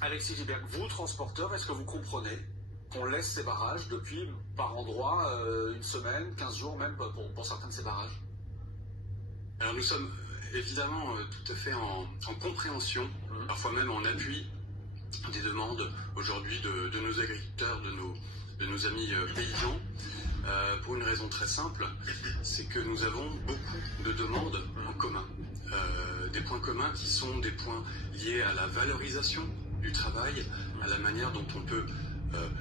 Alexis Gilbert, vous, transporteur, est-ce que vous comprenez qu'on laisse ces barrages depuis, par endroit, une semaine, 15 jours même, pour certains de ces barrages? Alors nous sommes évidemment tout à fait en compréhension, parfois même en appui des demandes aujourd'hui de nos agriculteurs, de nos amis paysans, pour une raison très simple, c'est que nous avons beaucoup de demandes en commun. Des points communs qui sont des points liés à la valorisation du travail, à la manière dont on peut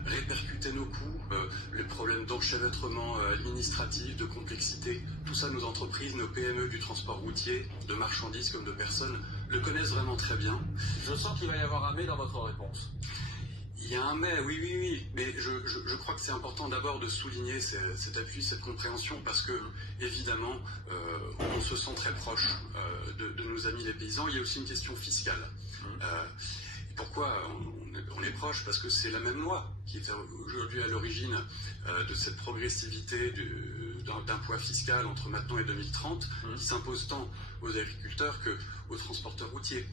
répercuter nos coûts, les problèmes d'enchevêtrement administratif, de complexité. Tout ça, nos entreprises, nos PME du transport routier, de marchandises comme de personnes, le connaissent vraiment très bien. Je sens qu'il va y avoir un mais dans votre réponse. Il y a un mais, oui, mais je crois que c'est important d'abord de souligner cet appui, cette compréhension, parce que, évidemment, on se sent très proche de nos amis les paysans. Il y a aussi une question fiscale. Pourquoi on est proche? Parce que c'est la même loi qui est aujourd'hui à l'origine de cette progressivité d'un poids fiscal entre maintenant et 2030, qui s'impose tant aux agriculteurs qu'aux transporteurs routiers.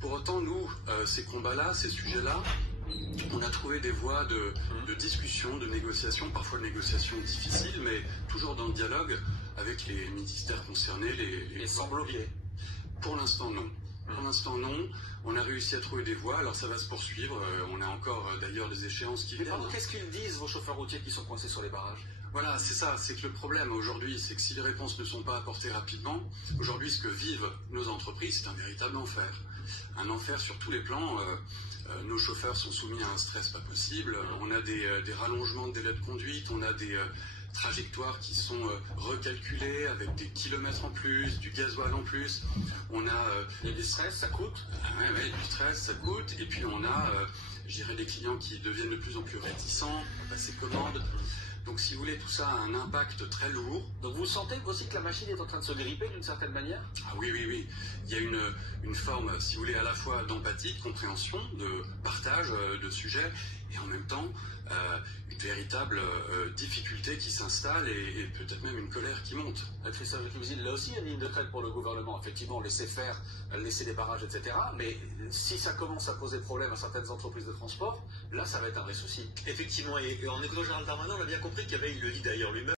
Pour autant, nous, ces combats-là, ces sujets-là, on a trouvé des voies de discussion, de négociation, parfois de négociations difficiles, mais toujours dans le dialogue avec les ministères concernés, les sans bloquer. Pour l'instant, non. Pour l'instant, non. On a réussi à trouver des voies, alors ça va se poursuivre. On a encore d'ailleurs des échéances qui viennent. Mais qu'est-ce qu'ils disent, vos chauffeurs routiers qui sont coincés sur les barrages? Voilà, c'est ça. C'est que le problème aujourd'hui, c'est que si les réponses ne sont pas apportées rapidement, aujourd'hui, ce que vivent nos entreprises, c'est un véritable enfer. Un enfer sur tous les plans. Nos chauffeurs sont soumis à un stress pas possible. On a des rallongements de délais de conduite, on a des trajectoires qui sont recalculées avec des kilomètres en plus, du gasoil en plus. On a du stress, ça coûte. Ouais, du stress, ça coûte. Et puis on a, je dirais, des clients qui deviennent de plus en plus réticents à passer commande. Donc si vous voulez, tout ça a un impact très lourd. Donc vous sentez aussi que la machine est en train de se gripper d'une certaine manière? Ah oui. Il y a une forme, si vous voulez, à la fois d'empathie, de compréhension, de partage de sujets, et en même temps une véritable difficulté qui s'installe et peut-être même une colère qui monte. Christophe de Cuisine, là aussi, il y a une ligne de crête pour le gouvernement. Effectivement, laisser faire, laisser des barrages, etc. Mais si ça commence à poser problème à certaines entreprises de transport, là, ça va être un vrai souci. Effectivement, et en écoutant Gérald Darmanin, on a bien compris qu'il y avait, il le dit d'ailleurs lui-même,